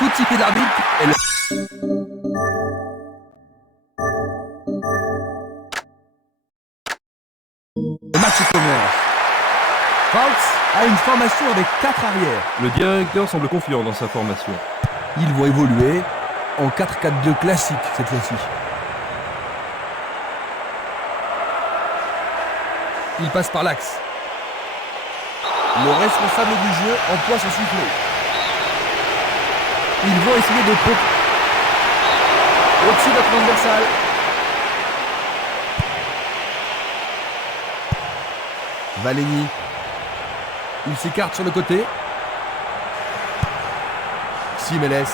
Coup de sifflet d'arbitre et le match commence. Falks a une formation avec 4 arrières. Le directeur semble confiant dans sa formation. Ils vont évoluer en 4-4-2 classique cette fois-ci. Il passe par l'axe. Le responsable du jeu emploie son sifflet. Ils vont essayer de poker au-dessus de la transversale. Valeni. Il s'écarte sur le côté. Simeles.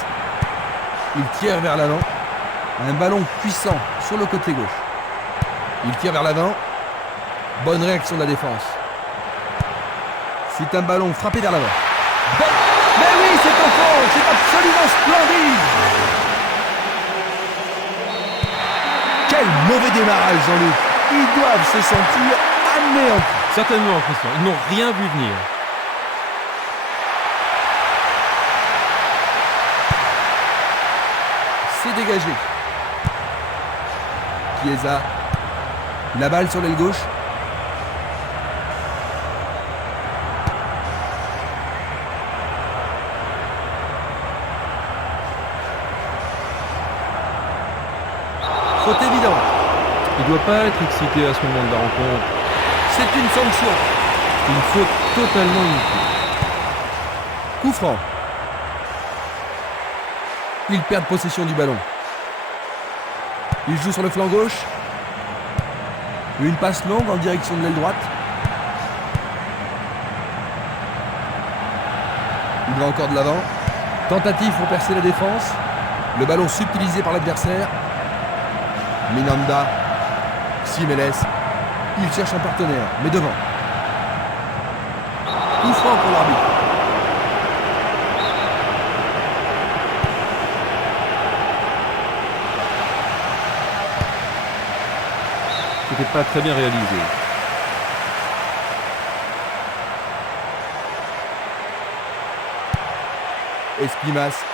Il tire vers l'avant. Un ballon puissant sur le côté gauche. Il tire vers l'avant. Bonne réaction de la défense. C'est un ballon frappé vers l'avant. Mais oui, c'est au fond. C'est absolument splendide. Quel mauvais démarrage, Jean-Luc. Ils doivent se sentir anéantis. Certainement, Christian. Ils n'ont rien vu venir. C'est dégagé. Chiesa. La balle sur l'aile gauche. Faute évidente. Il ne doit pas être excité à ce moment de la rencontre. C'est une sanction. Une faute totalement inutile. Coup franc. Ils perdent possession du ballon. Il joue sur le flanc gauche. Une passe longue en direction de l'aile droite. Il va encore de l'avant. Tentative pour percer la défense. Le ballon subtilisé par l'adversaire. Minanda. Simeles. Il cherche un partenaire, mais devant. Coup franc pour l'arbitre. C'était pas très bien réalisé. Espimas.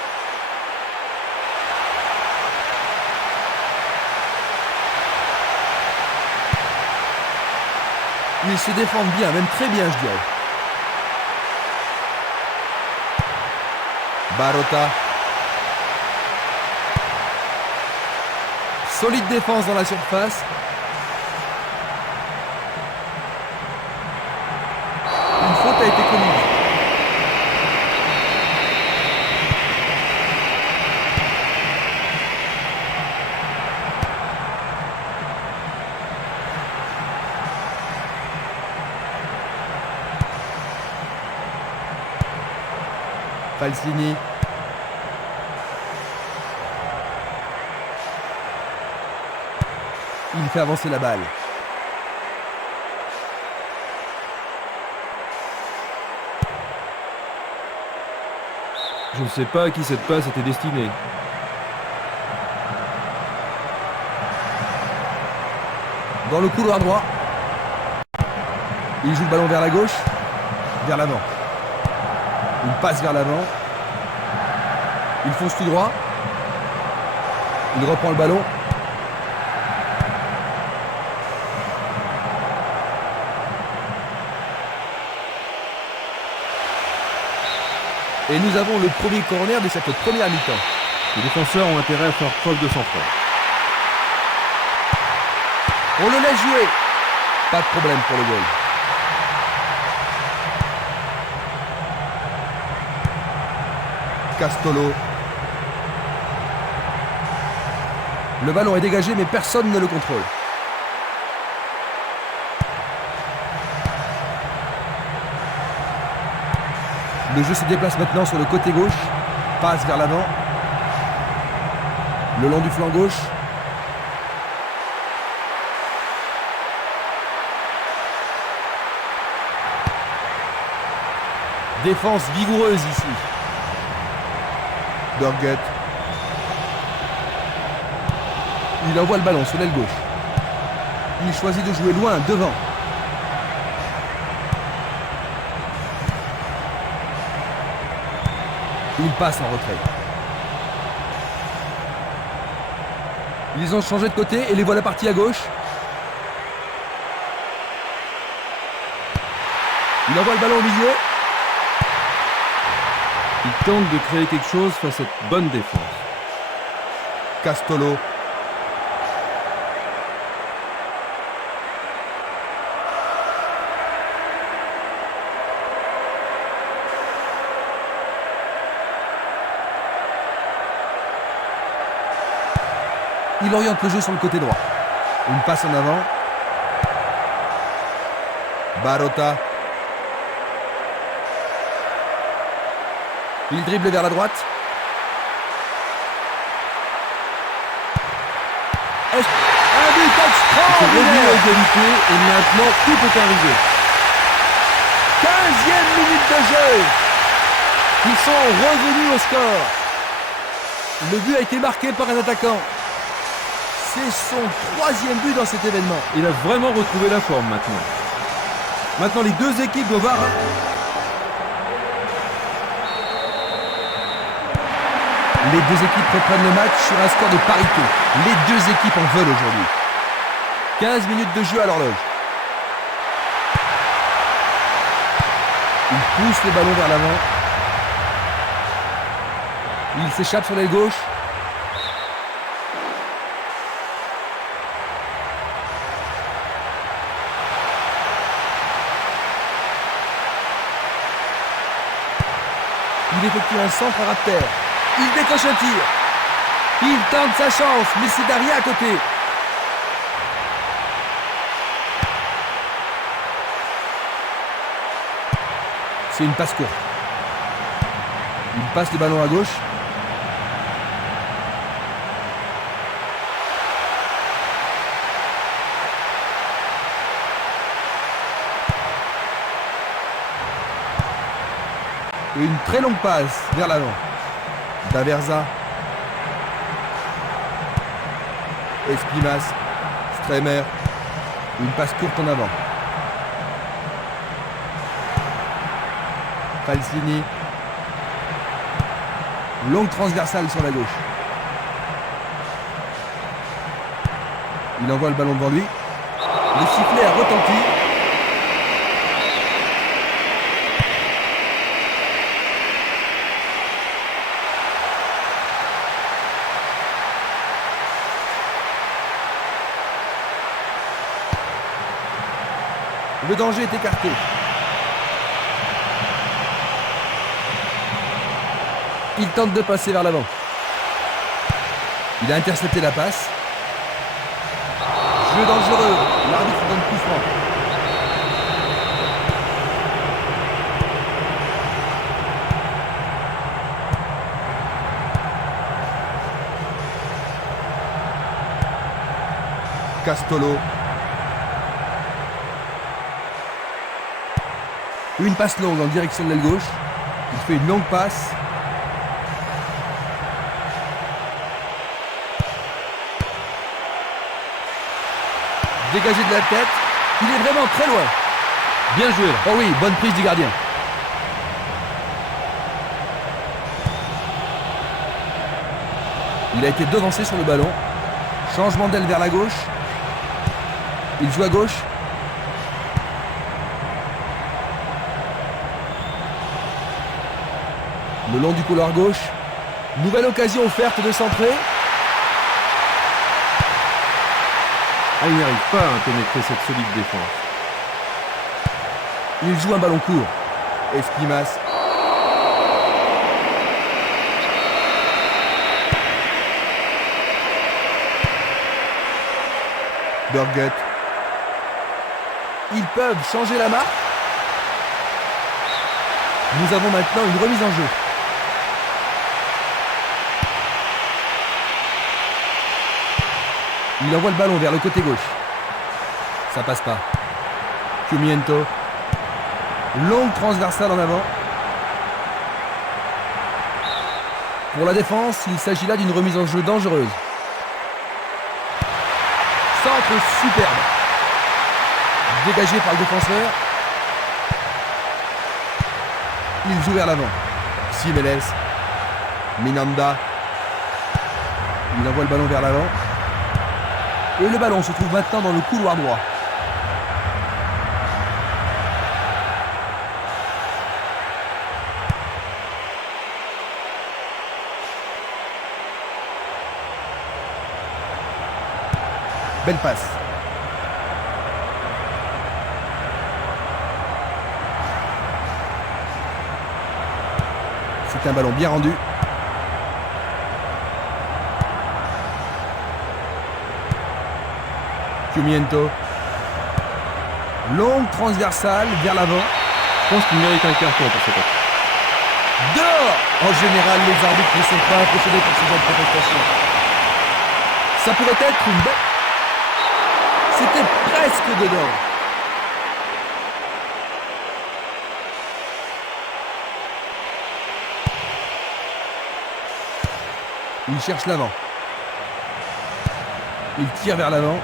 Ils se défendent bien, même très bien, je dirais. Barota. Solide défense dans la surface. Une faute a été commise. Falsini. Il fait avancer la balle. Je ne sais pas à qui cette passe était destinée. Dans le couloir droit. Il joue le ballon vers la gauche. Vers l'avant. Il passe vers l'avant. Il fonce tout droit. Il reprend le ballon. Et nous avons le premier corner de cette première mi-temps. Les défenseurs ont intérêt à faire preuve de sang-froid. On le laisse jouer. Pas de problème pour le goal. Castolo. Le ballon est dégagé, mais personne ne le contrôle. Le jeu se déplace maintenant sur le côté gauche. Passe vers l'avant. Le long du flanc gauche. Défense vigoureuse ici. Dorgut. Il envoie le ballon sur l'aile gauche. Il choisit de jouer loin, devant. Il passe en retrait. Ils ont changé de côté et les voilà partis à gauche. Il envoie le ballon au milieu. Il tente de créer quelque chose face à cette bonne défense. Castolo. Il oriente le jeu sur le côté droit. Une passe en avant. Barota. Il dribble vers la droite. Un but extraordinaire. À égalité et maintenant tout peut arriver. 15e minute de jeu. Ils sont revenus au score. Le but a été marqué par un attaquant. C'est son 3e but dans cet événement. Il a vraiment retrouvé la forme maintenant. Maintenant les deux équipes doivent Les deux équipes reprennent le match sur un score de parité. Les deux équipes en veulent aujourd'hui. 15 minutes de jeu à l'horloge. Il pousse le ballon vers l'avant. Il s'échappe sur l'aile gauche. Il effectue un centre à ras de terre. Il décoche un tir. Il tente sa chance, mais c'est derrière à côté. C'est une passe courte. Il passe le ballon à gauche. Et une très longue passe vers l'avant. Daversa. Espimas. Stremer. Une passe courte en avant. Falsini. Longue transversale sur la gauche. Il envoie le ballon devant lui. Le sifflet a retenti. Le danger est écarté. Il tente de passer vers l'avant. Il a intercepté la passe. Jeu dangereux. L'arbitre donne coup franc. Castolo. Une passe longue en direction de l'aile gauche. Il fait une longue passe. Dégagé de la tête. Il est vraiment très loin. bien joué. Oh oui, bonne prise du gardien. Il a été devancé sur le ballon. Changement d'aile vers la gauche. Il joue à gauche. Le long du couloir gauche. Nouvelle occasion offerte de centrer. Ah, il n'arrive pas à pénétrer cette solide défense. Il joue un ballon court. Espimas. Burgut. Ils peuvent changer la marque. Nous avons maintenant une remise en jeu. Il envoie le ballon vers le côté gauche. Ça passe pas. Cumiento. Longue transversale en avant. Pour la défense, il s'agit là d'une remise en jeu dangereuse. Centre superbe. Dégagé par le défenseur. Il joue vers l'avant. Simeles. Minanda. Il envoie le ballon vers l'avant. Et le ballon se trouve maintenant dans le couloir droit. Belle passe. C'est un ballon bien rendu. Cumiento. Longue transversale vers l'avant. Je pense qu'il mérite un carton pour cette action. Dehors. En général, les arbitres ne sont pas impressionnés par ce genre de protestation. Ça pourrait être une belle... C'était presque dedans. Il cherche l'avant. Il tire vers l'avant.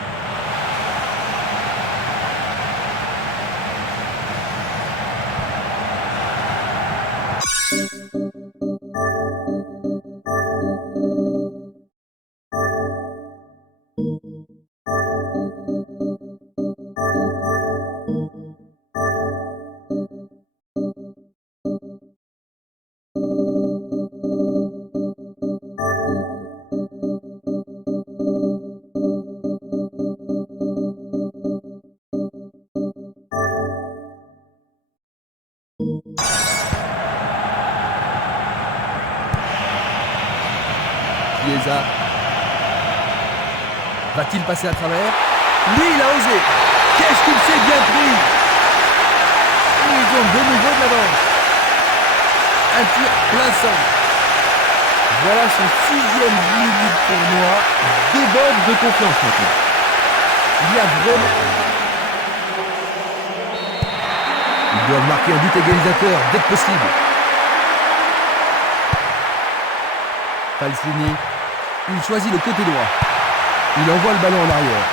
Chiesa. Va-t-il passer à travers? Oui, il a osé. Qu'est-ce qu'il s'est bien pris? Ils ont de nouveau de l'avance. Un tir plein centre. Voilà son 6e but du tournoi. Déborde de confiance maintenant. Il y a vraiment... Ils doivent marquer un but égalisateur dès que possible. Falsini, il choisit le côté droit. Il envoie le ballon en arrière.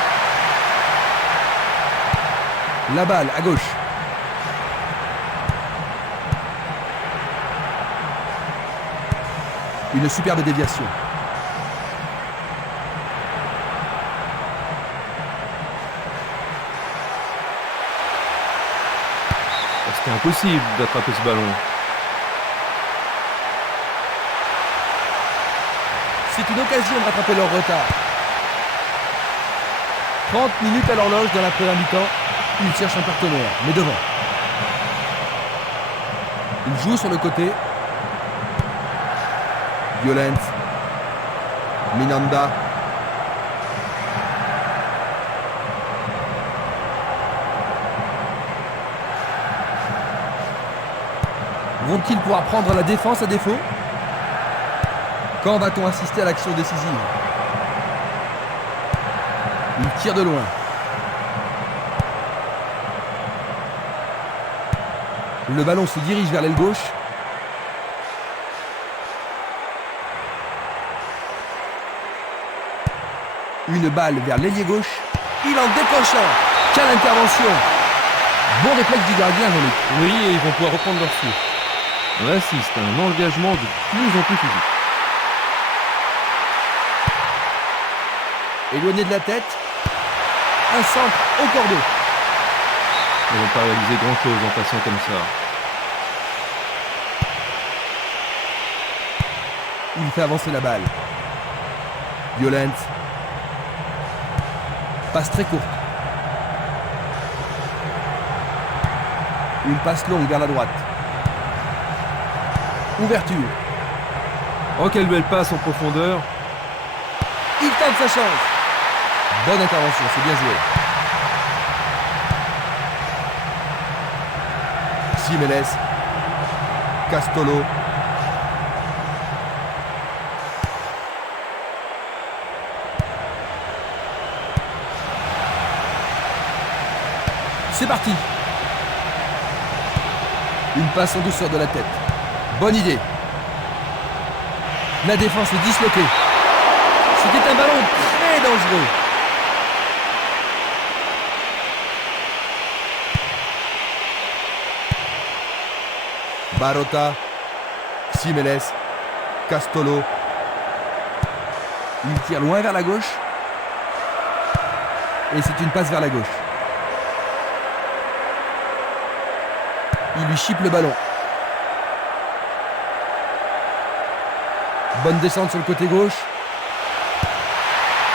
La balle à gauche. Une superbe déviation. C'était impossible d'attraper ce ballon. C'est une occasion de rattraper leur retard. 30 minutes à l'horloge dans la première mi-temps. Ils cherchent un partenaire, mais devant. Ils jouent sur le côté. Violent. Minanda. Vont-ils pouvoir prendre la défense à défaut? Quand va-t-on assister à l'action décisive? Il tire de loin. Le ballon se dirige vers l'aile gauche. Une balle vers l'ailier gauche. Il en décroche un. Quelle intervention! Bon réflexe du gardien, Jean-Luc. Oui, et ils vont pouvoir reprendre leur souffle. On assiste à un engagement de plus en plus physique. Éloigné de la tête. Un centre au cordeau. Ils n'ont pas réalisé grand-chose en passant comme ça. Il fait avancer la balle. Violent. Passe très courte. Une passe longue vers la droite. Ouverture. Oh, quelle belle passe en profondeur. Il tente sa chance. Bonne intervention, c'est bien joué. Simeles. Castolo. C'est parti. Une passe en douceur de la tête. Bonne idée. La défense est disloquée. C'était un ballon très dangereux. Barota. Simeles. Castolo. Il tire loin vers la gauche. Et c'est une passe vers la gauche. Il lui chipe le ballon. Bonne descente sur le côté gauche.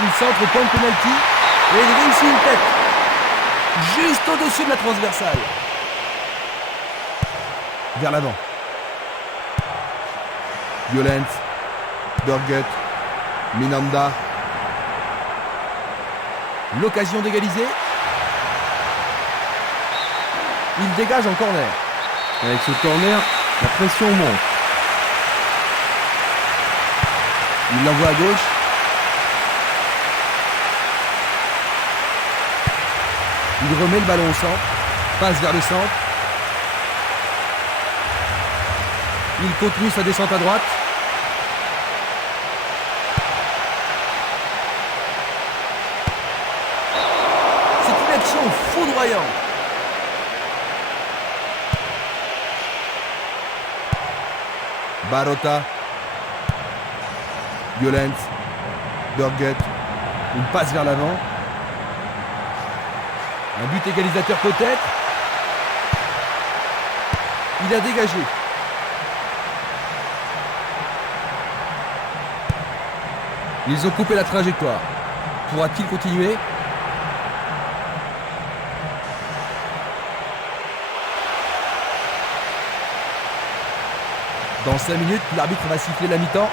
Il centre au point de penalty et il réussit une tête. Juste au-dessus de la transversale. Vers l'avant. Violent. Burgut. Minanda. L'occasion d'égaliser. Il dégage en corner. Avec ce corner, la pression monte. Il l'envoie à gauche. Il remet le ballon au centre. Passe vers le centre. Il continue sa descente à droite. C'est une action foudroyante. Barota. Violent. Burgut. Une passe vers l'avant. Un but égalisateur peut-être. Il a dégagé. Ils ont coupé la trajectoire. Pourra-t-il continuer ? Dans 5 minutes, l'arbitre va siffler la mi-temps.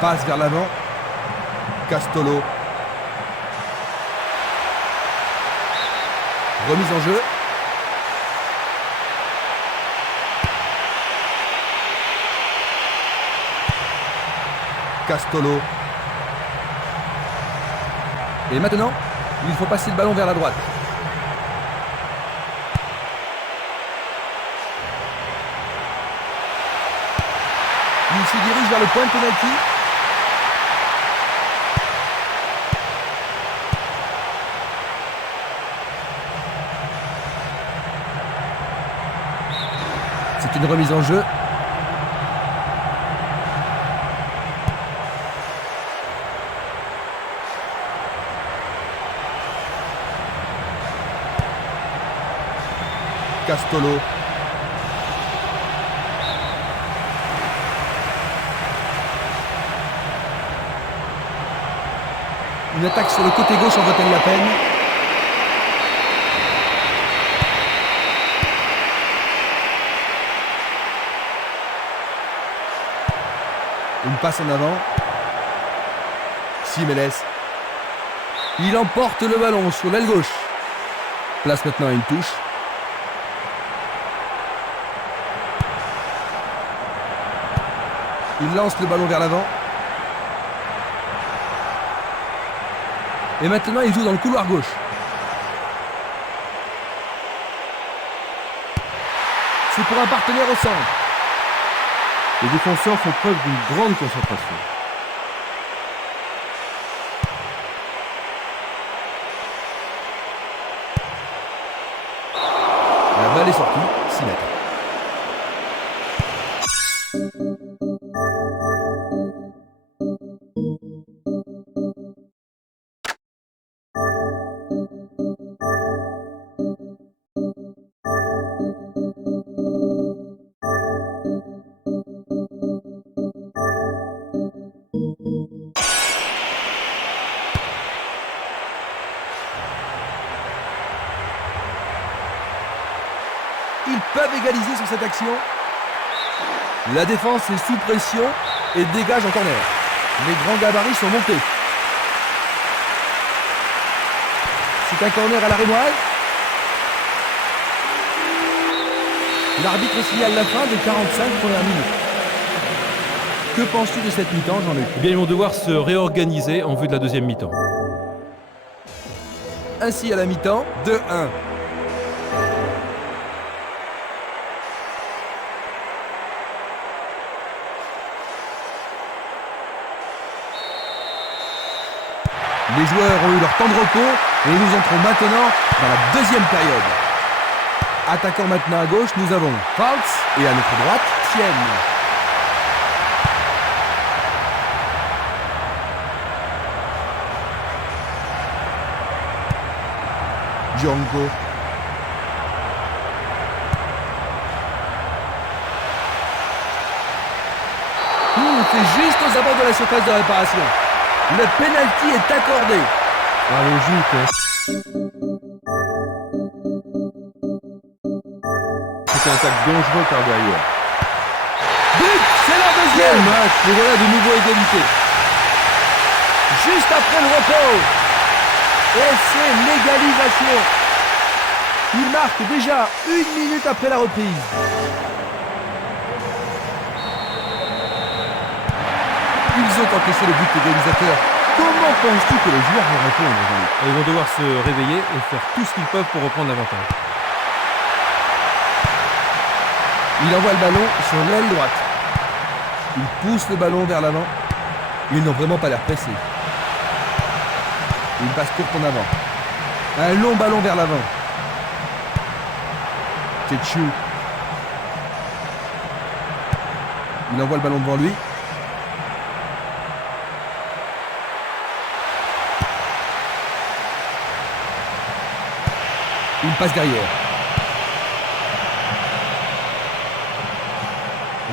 Passe vers l'avant. Castolo. Remise en jeu. Castolo. Et maintenant, il faut passer le ballon vers la droite. Il se dirige vers le point de penalty. C'est une remise en jeu. Castolo. Une attaque sur le côté gauche en vaut-elle la peine? Une passe en avant. Simeles. Il emporte le ballon sur l'aile gauche. Place maintenant à une touche. Il lance le ballon vers l'avant. Et maintenant, il joue dans le couloir gauche. C'est pour un partenaire au centre. Les défenseurs font preuve d'une grande concentration. La balle est sortie, 6 mètres. Ils peuvent égaliser sur cette action. La défense est sous pression et dégage en corner. Les grands gabarits sont montés. C'est un corner à la rémoise. L'arbitre signale la fin des 45 premières minutes. Que penses-tu de cette mi-temps, Jean-Luc? Eh bien, ils vont devoir se réorganiser en vue de la deuxième mi-temps. Ainsi à la mi-temps, 2-1. Les joueurs ont eu leur temps de repos et nous entrons maintenant dans la deuxième période. Attaquant maintenant à gauche, nous avons Faltz et à notre droite, Thienne. Django. C'est juste aux abords de la surface de réparation. Le penalty est accordé. Ah, logique, hein. C'était un tacle dangereux par derrière. But, c'est leur deuxième match, et voilà de nouveau égalité. Juste après le repos. Et c'est l'égalisation. Il marque déjà 1 minute après la reprise. Ils ont encaissé le but égalisateur. Comment penses-tu que les joueurs vont répondre, Jean-Luc ? Ils vont devoir se réveiller et faire tout ce qu'ils peuvent pour reprendre l'avantage. Il envoie le ballon sur l'aile droite. Il pousse le ballon vers l'avant. Ils n'ont vraiment pas l'air pressés. Une passe courte en avant. Un long ballon vers l'avant. Tchetchou. Il envoie le ballon devant lui. Une passe derrière.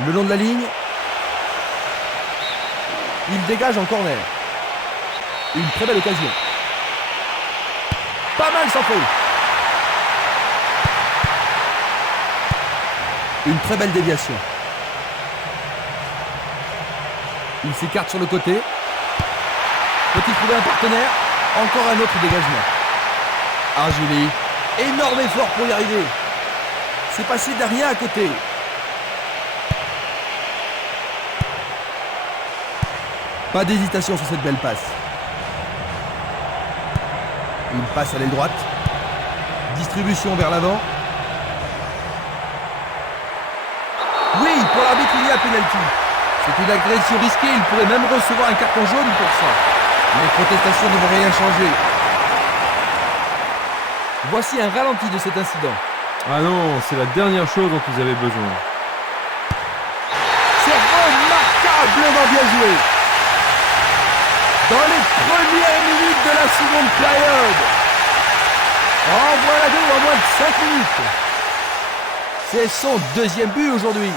Le long de la ligne. Il dégage en corner. Une très belle occasion. Pas mal sans faute. Une très belle déviation. Il s'écarte sur le côté. Peut-il trouver un partenaire? Encore un autre dégagement. Argili. Énorme effort pour y arriver. C'est passé derrière à côté. Pas d'hésitation sur cette belle passe. Une passe à l'aile droite. Distribution vers l'avant. Oui, pour l'arbitre, il y a pénalty. C'est une agression risquée. Il pourrait même recevoir un carton jaune pour ça. Les protestations ne vont rien changer. Voici un ralenti de cet incident. Ah non, c'est la dernière chose dont ils avaient besoin. C'est remarquablement bien joué. Dans les premières minutes de la seconde période. En voilà deux en moins de 5 minutes. C'est son deuxième but aujourd'hui.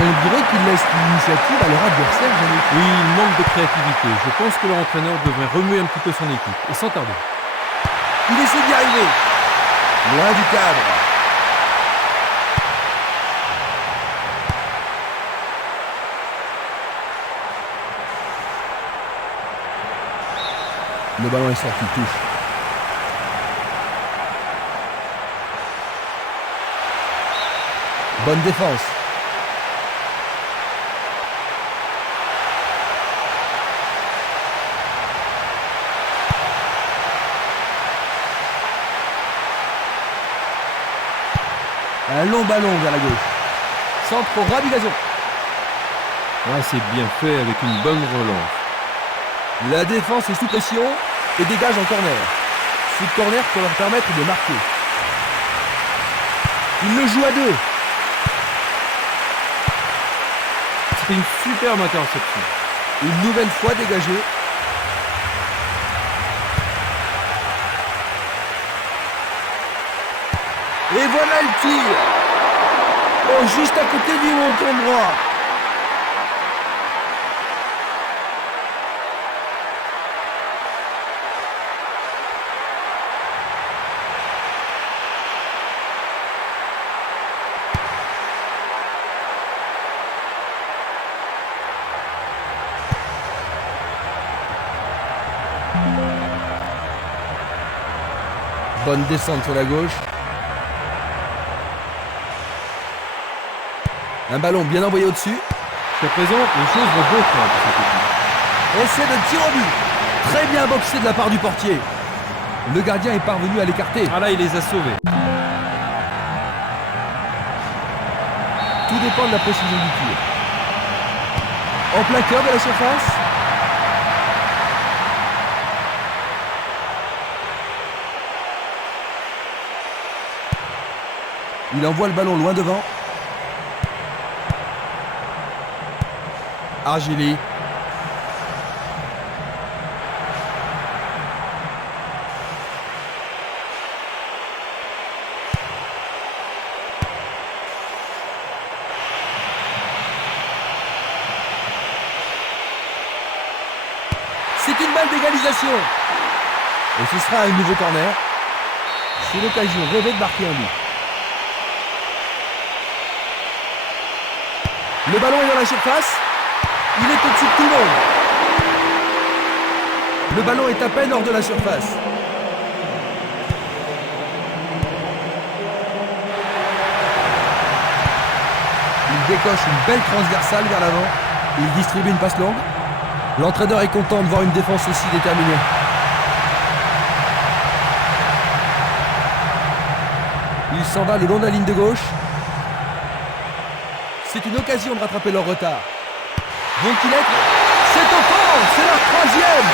On dirait qu'il laisse l'initiative à leur adversaire, Jean-Luc. Oui, il manque de créativité. Je pense que leur entraîneur devrait remuer un petit peu son équipe, et sans tarder. Il essaie d'y arriver. Loin du cadre. Le ballon est sorti, touche. Bonne défense. Un long ballon vers la gauche. Centre pour Rabbi Gazon. Ah, c'est bien fait avec une bonne relance. La défense est sous pression et dégage en corner. Ce corner pour leur permettre de marquer. Il le joue à deux. C'était une superbe interception. Une nouvelle fois dégagée. Et voilà le tir. Oh, juste à côté du monton droit. Bonne descente sur la gauche. Un ballon bien envoyé au-dessus. Jusqu'à présent, les choses vont beaucoup pour cette équipe. Essai de tir au but. Très bien boxé de la part du portier. Le gardien est parvenu à l'écarter. Ah là, il les a sauvés. Tout dépend de la précision du tir. En plein cœur de la surface. Il envoie le ballon loin devant. Argili. balle d'égalisation. Et ce sera un nouveau corner. C'est l'occasion rêvée de marquer un but. Le ballon est dans la surface. Il est au-dessus de tout le monde. Le ballon est à peine hors de la surface. Il décoche une belle transversale vers l'avant. Il distribue une passe longue. L'entraîneur est content de voir une défense aussi déterminée. Il s'en va le long de la ligne de gauche. C'est une occasion de rattraper leur retard. Vont-ils être... C'est au fond. C'est leur troisième.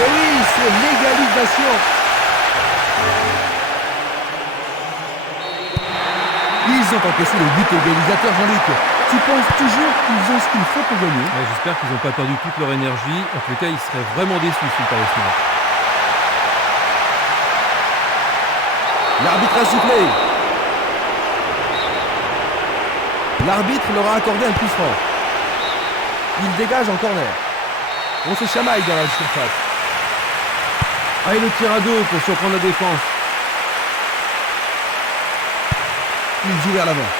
Et oui, c'est l'égalisation. Ils ont encaissé le but égalisateur, Jean-Luc. Tu penses toujours qu'ils ont ce qu'il faut pour gagner? Ouais, j'espère qu'ils n'ont pas perdu toute leur énergie. En tout cas, ils seraient vraiment déçus si le Paris Saint-Germain. L'arbitre a soufflé. L'arbitre leur a accordé un coup franc. Il dégage en corner. On se chamaille dans la surface. Ah, et le tir à deux pour surprendre la défense. Il joue vers l'avant.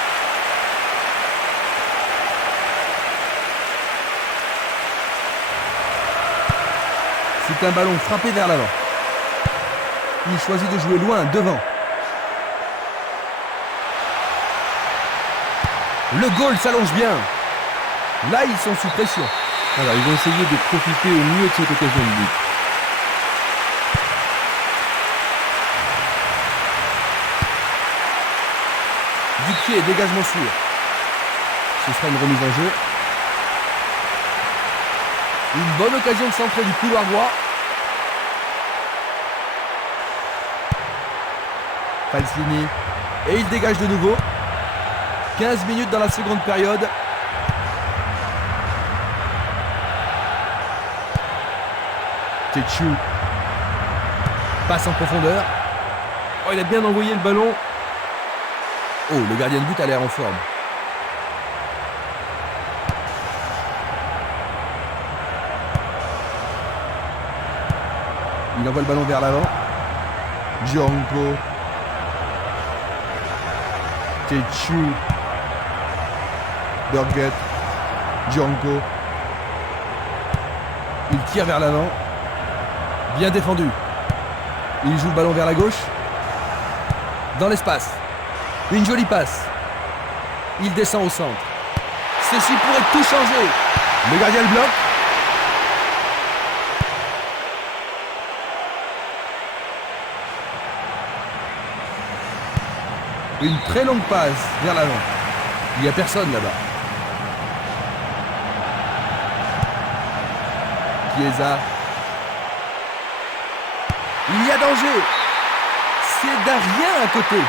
C'est un ballon frappé vers l'avant. Il choisit de jouer loin, devant. Le goal s'allonge bien. Là, ils sont sous pression. Alors, ils vont essayer de profiter au mieux de cette occasion de but. Du pied, dégagement sûr. Ce sera une remise en jeu. Une bonne occasion de centrer du couloir droit. Falsini. Et il dégage de nouveau. 15 minutes dans la seconde période. Tetsu. Passe en profondeur. Oh, il a bien envoyé le ballon. Oh, le gardien de but a l'air en forme. Il envoie le ballon vers l'avant. Django. Tetsu. Burget. Django. Il tire vers l'avant. Bien défendu. Il joue le ballon vers la gauche. Dans l'espace. Une jolie passe. Il descend au centre. Ceci pourrait tout changer. Le gardien le bloque. Une très longue passe vers l'avant. Il n'y a personne là-bas. Chiesa. Il y a danger. C'est Darien à côté.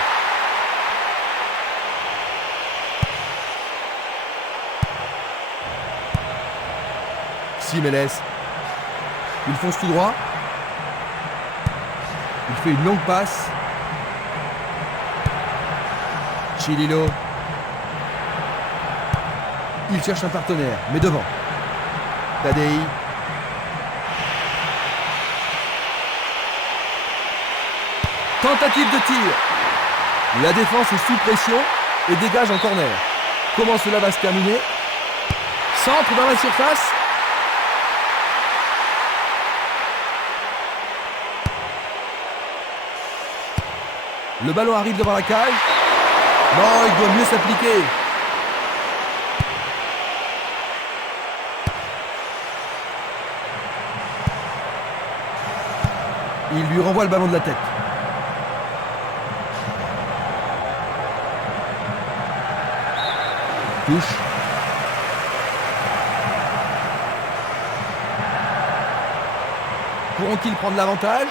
Simeles. Il fonce tout droit. Il fait une longue passe. Chililo. Il cherche un partenaire, mais devant. Tadei. Tentative de tir. La défense est sous pression et dégage en corner. Comment cela va se terminer? Centre dans la surface. Le ballon arrive devant la cage. Non, il doit mieux s'appliquer. Il lui renvoie le ballon de la tête. Touche. Pourront-ils prendre l'avantage?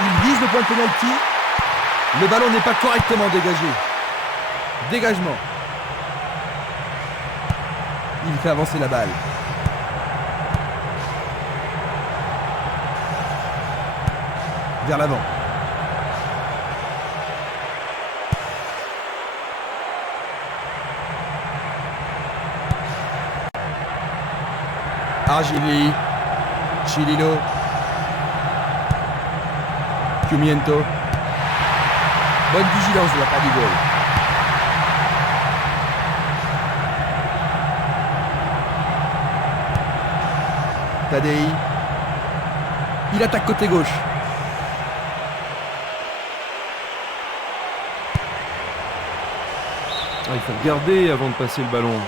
Ils visent le point de pénalty. Le ballon n'est pas correctement dégagé. Dégagement. Il fait avancer la balle. Vers l'avant. Argili. Chililo. Cumiento. Bonne vigilance de la part du goal. Tadei. Il attaque côté gauche. Il faut regarder avant de passer le ballon.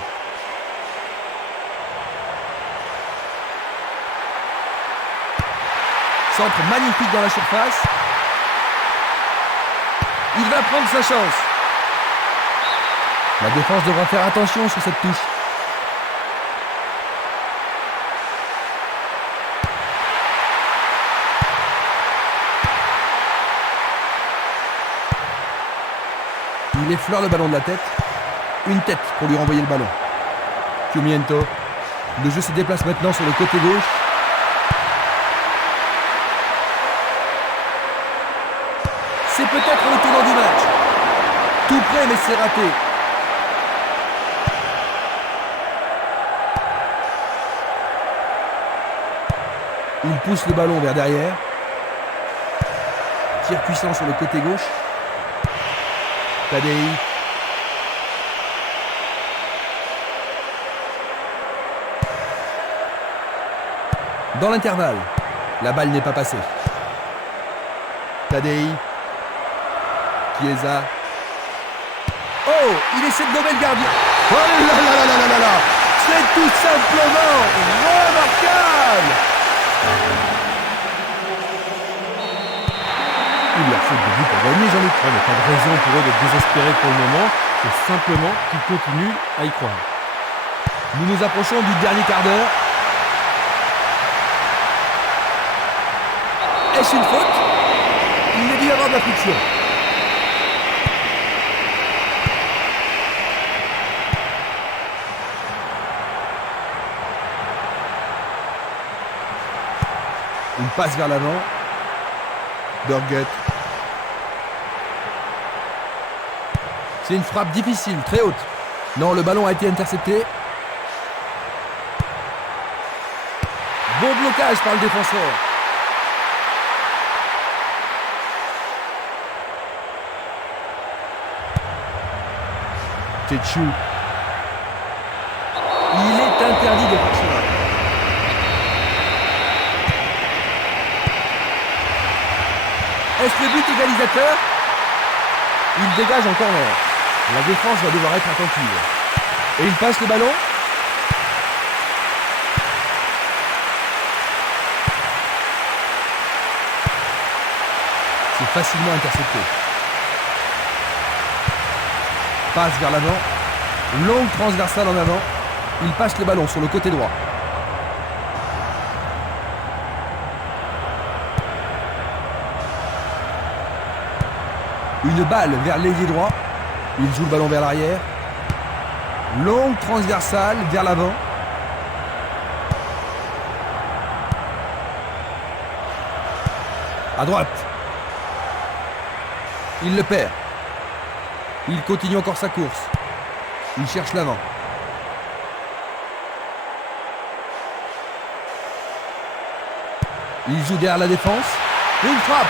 Centre magnifique dans la surface. Il va prendre sa chance. La défense devra faire attention sur cette touche. Il effleure le ballon de la tête. Une tête pour lui renvoyer le ballon. Cumiento. Le jeu se déplace maintenant sur le côté gauche. C'est peut-être le tournant du match. Tout près, mais c'est raté. Il pousse le ballon vers derrière. Tir puissant sur le côté gauche. Tadei. Dans l'intervalle, la balle n'est pas passée. Tadei. Chiesa. Oh, il essaie de gommer le gardien. Oh là là là là là là. C'est tout simplement remarquable. Il leur faut des buts pour gagner, Jean-Luc. Il n'y a pas de raison pour eux d'être désespérés pour le moment. C'est simplement qu'ils continuent à y croire. Nous nous approchons du dernier quart d'heure. Est-ce une faute? Il y a dû y avoir de la friction. Une passe vers l'avant. Burguet. C'est une frappe difficile, très haute. Non, le ballon a été intercepté. Bon blocage par le défenseur. Tetchou. Il est interdit de faire cela. Est-ce le but égalisateur? Il dégage en corner. La défense va devoir être attentive. Et il passe le ballon. C'est facilement intercepté. Passe vers l'avant. Longue transversale en avant. Il passe le ballon sur le côté droit. Une balle vers l'ailier droit. Il joue le ballon vers l'arrière. Longue transversale vers l'avant. À droite. Il le perd. Il continue encore sa course. Il cherche l'avant. Il joue derrière la défense. Et il frappe.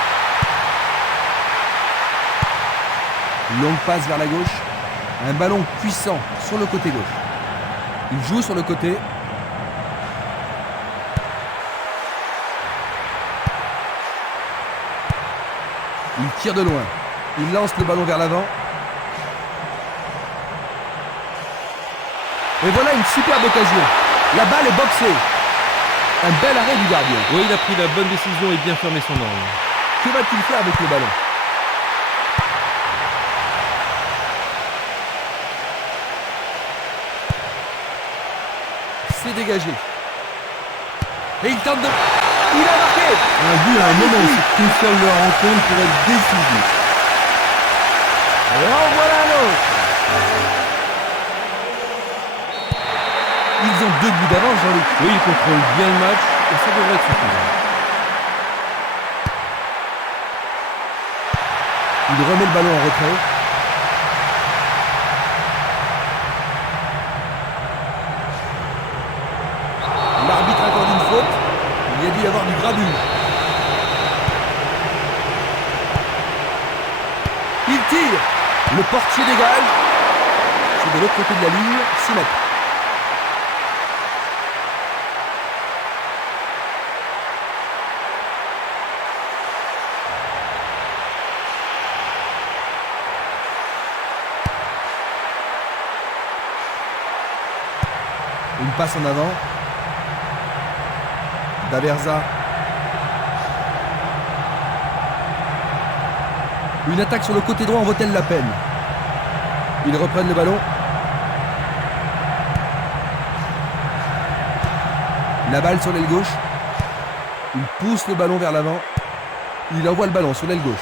Longue passe vers la gauche. Un ballon puissant sur le côté gauche. Il joue sur le côté. Il tire de loin. Il lance le ballon vers l'avant. Et voilà une superbe occasion. La balle est boxée. Un bel arrêt du gardien. Oui, il a pris la bonne décision et bien fermé son angle. Que va-t-il faire avec le ballon? C'est dégagé. Et il tente de... Il a marqué. Un but à un moment où c'est crucial de la rencontre pour être décisif. Et en voilà un autre. Ils ont 2 buts d'avance, Jean-Luc. Oui, il contrôle bien le match et ça devrait être suffisant. Il remet le ballon en retrait. L'arbitre accorde une faute. Il y a dû y avoir tire. Le portier dégage. C'est de l'autre côté de la ligne, 6 mètres. Une passe en avant. Daversa. Une attaque sur le côté droit en vaut-elle la peine? Ils reprennent le ballon. La balle sur l'aile gauche. Il pousse le ballon vers l'avant. Il envoie le ballon sur l'aile gauche.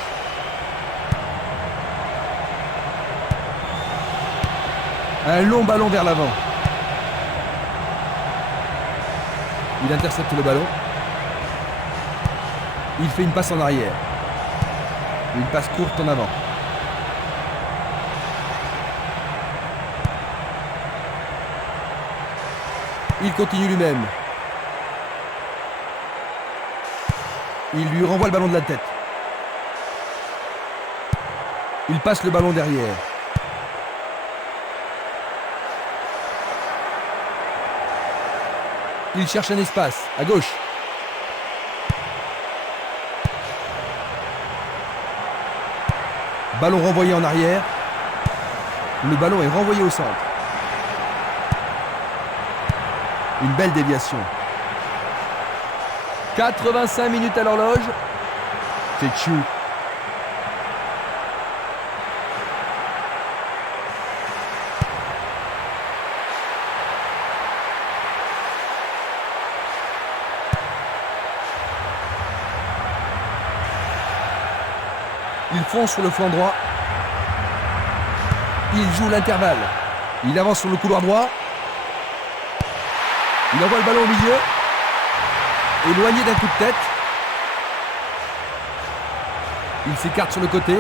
Un long ballon vers l'avant. Il intercepte le ballon. Il fait une passe en arrière. Une passe courte en avant. Il continue lui-même. Il lui renvoie le ballon de la tête. Il passe le ballon derrière. Il cherche un espace, à gauche. Ballon renvoyé en arrière. Le ballon est renvoyé au centre. Une belle déviation. 85 minutes à l'horloge. C'est Tchou. Il fonce sur le flanc droit. Il joue l'intervalle. Il avance sur le couloir droit. Il envoie le ballon au milieu. Éloigné d'un coup de tête. Il s'écarte sur le côté.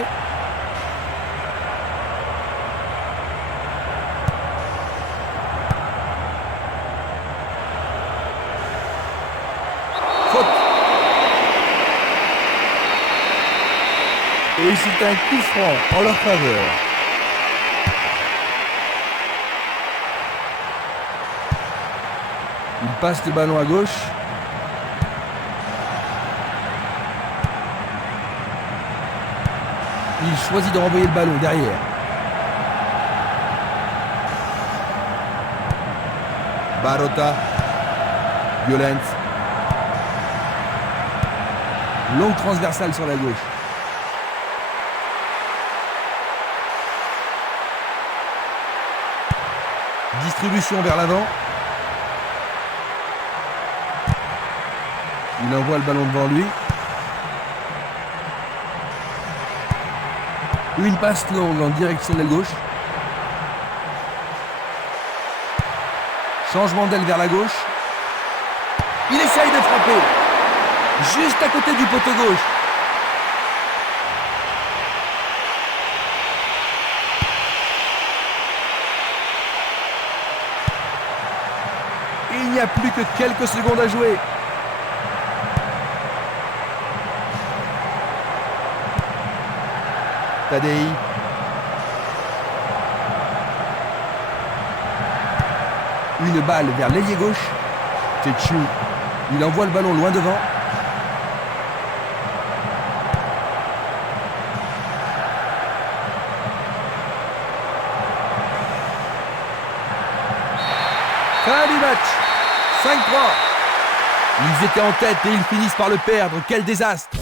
Faute. Et c'est un coup franc en leur faveur. Il passe le ballon à gauche. Il choisit de renvoyer le ballon derrière. Barota. Violent. Longue transversale sur la gauche. Distribution vers l'avant. Il envoie le ballon devant lui. Une passe longue en direction de l'aile gauche. Changement d'aile vers la gauche. Il essaye de frapper. Juste à côté du poteau gauche. Il n'y a plus que quelques secondes à jouer. Tadei. Une balle vers l'ailier gauche. C'est Tchou. Il envoie le ballon loin devant. Fin du match. 5-3. Ils étaient en tête et ils finissent par le perdre. Quel désastre!